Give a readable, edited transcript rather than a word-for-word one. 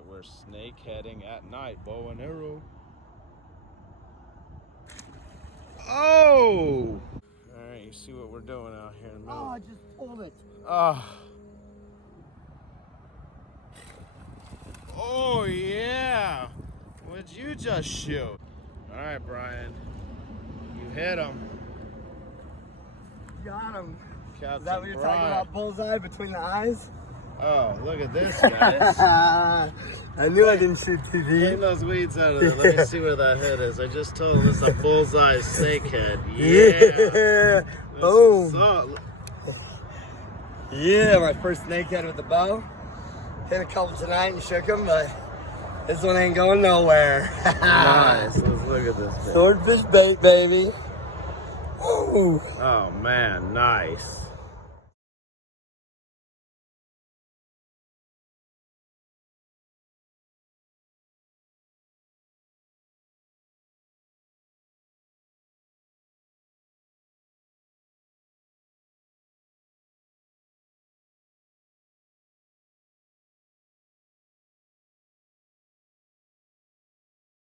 right, we're snakeheading at night, bow and arrow. Oh! All right, you see what we're doing out here in the middle? Oh, I just pulled it. Oh yeah! What'd you just shoot? All right, Brian, you hit him. Got him. Captain Is that what you're Brian. talking about? Bullseye between the eyes? Oh, look at this, guys. I knew I didn't shoot too Clean deep. those weeds out of there. Let me see where that head is. I just told him it's a bullseye snakehead. Yeah. This Boom. is so- Yeah, my first snakehead with the bow. Hit a couple tonight and shook them, but this one ain't going nowhere. Nice. Let's look at this thing. Swordfish bait, baby. Woo. Oh man, nice.